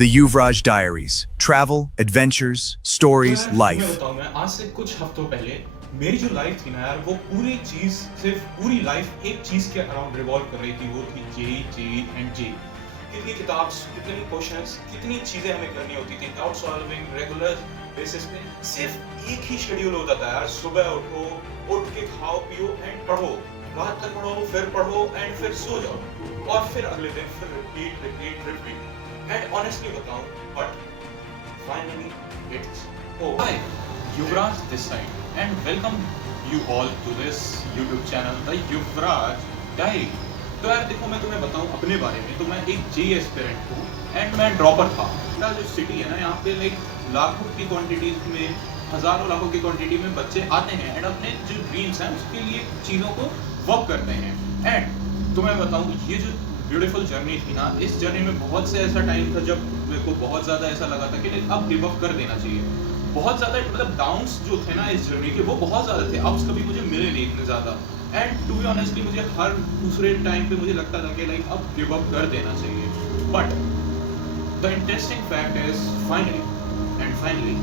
The Yuvraj Diaries. Travel, adventures, stories, मैं life. बताऊं, मैं आज से कुछ हफ्तों पहले मेरी जो लाइफ थी ना यार, वो पूरी लाइफ एक चीज के अराउंड रिवॉल्व कर रही थी। वो थी जेई एंड जे। कितनी किताब, कितनी क्वेश्चंस, कितनी चीजें हमें करनी होती थी डाउट सॉल्विंग रेगुलर बेसिस पे। सिर्फ एक ही शेड्यूल होता था यार, सुबह उठो, उठ के खाओ पियो एंड पढ़ो, रात तक पढ़ो, फिर पढ़ो एंड फिर सो जाओ, और फिर अगले दिन फिर रिपीट। एंड ऑनेस्टली बताऊं, but finally it's over. Hi, Yuvraj this side, and welcome you all to this YouTube channel, the Yuvraj Diary. तो यार देखो, मैं तुम्हें बताऊं अपने बारे में, तो मैं एक जे एस्पिरेंट हूँ एंड मैं ड्रॉपर था। मेरा जो सिटी है ना, यहाँ पे लाइक लाखों की क्वांटिटी में, हजारों लाखों की क्वांटिटी में बच्चे आते हैं एंड अपने जो ड्रीम्स हैं उसके लिए चीज़ों को वर्क करते हैं। एंड तो मैं बताऊं, ये जो ब्यूटीफुल जर्नी थी ना, इस जर्नी में बहुत से ऐसा टाइम था जब मेरे को बहुत ज़्यादा ऐसा लगा था कि अब गिव अप कर देना चाहिए। बहुत ज़्यादा मतलब डाउन्स जो थे ना इस जर्नी के, वो बहुत ज़्यादा थे। अप्स कभी मुझे मिले नहीं इतने ज़्यादा। एंड टू बी ऑनेस्टली मुझे हर दूसरे टाइम पे मुझे लगता था कि लाइक अब गिव अप कर देना चाहिए। But the interesting fact is finally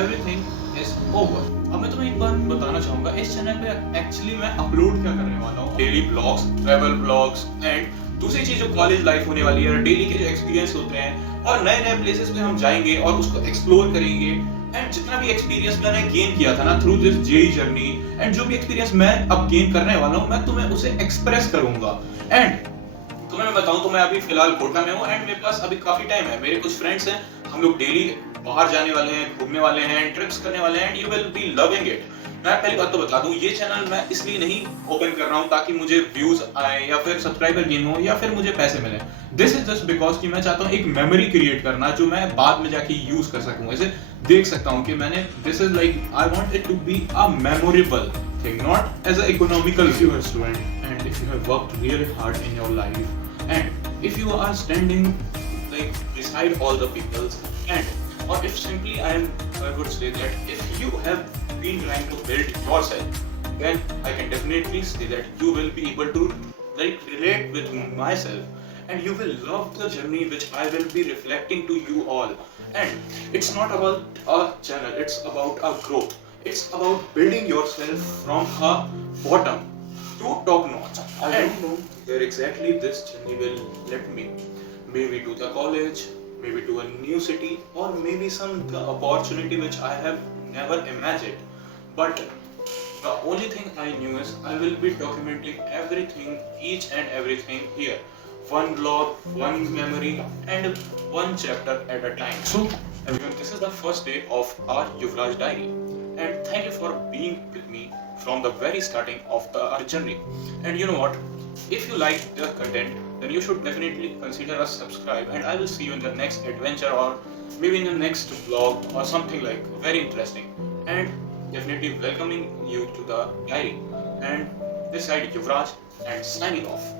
everything is over. अब मैं तुम्हें एक बार बताना चाहूँगा, इस चैनल पे एक्चुअली मैं अपलोड क्या करने वाला हूँ, daily blogs, travel blogs and दूसरी चीज जो कॉलेज लाइफ होने वाली है, डेली के जो एक्सपीरियंस होते हैं, और नए नए प्लेसेस पे हम जाएंगे और उसको एक्सप्लोर करेंगे। एंड जितना भी एक्सपीरियंस मैंने गेन किया था ना through this JEE journey, and जो भी एक्सपीरियंस मैं अब गेन करने वाला हूँ, मैं तुम्हें उसे एक्सप्रेस करूंगा। एंड तुम्हें मैं बताऊं तो मैं अभी फिलहाल कोटा में हूँ एंड मेरे पास अभी काफी टाइम है। मेरे कुछ फ्रेंड्स हैं, हम लोग डेली बाहर जाने वाले हैं, घूमने वाले हैं, ट्रिप्स करने वाले हैं, and you will be loving it. मैं पहली बात तो बता दूं, ये चैनल मैं इसलिए नहीं ओपन कर रहा हूं ताकि मुझे व्यूज आए या फिर सब्सक्राइबर गेन हो या फिर मुझे पैसे मिले। दिस इज जस्ट बिकॉज कि मैं चाहता हूं एक मेमोरी क्रिएट करना जो मैं बाद में जाके यूज कर सकूं, ऐसे देख सकता हूं कि मैंने, this is like I want it to be a memorable thing, not as a economical. If you are student and if you have worked really hard in your life and if you are standing like beside all the peoples, and or if simply I would say that if you have been trying to build yourself, then I can definitely say that you will be able to like relate with myself and you will love the journey which I will be reflecting to you all. And it's not about a channel, it's about a growth, it's about building yourself from a bottom to top notch. I don't know where exactly this journey will let me. Maybe to the college, maybe to a new city, or maybe some opportunity which I have never imagined. But the only thing I knew is I will be documenting everything, each and everything here. One vlog, one memory, and one chapter at a time. So everyone, this is the first day of our Yuvraj Diary. And thank you for being with me from the very starting of our journey. And you know what? If you like the content, then you should definitely consider a subscribe, and I will see you in the next adventure, or maybe in the next vlog or something like very interesting. And definitely welcoming you to the diary. And this side Yuvraj, and signing off.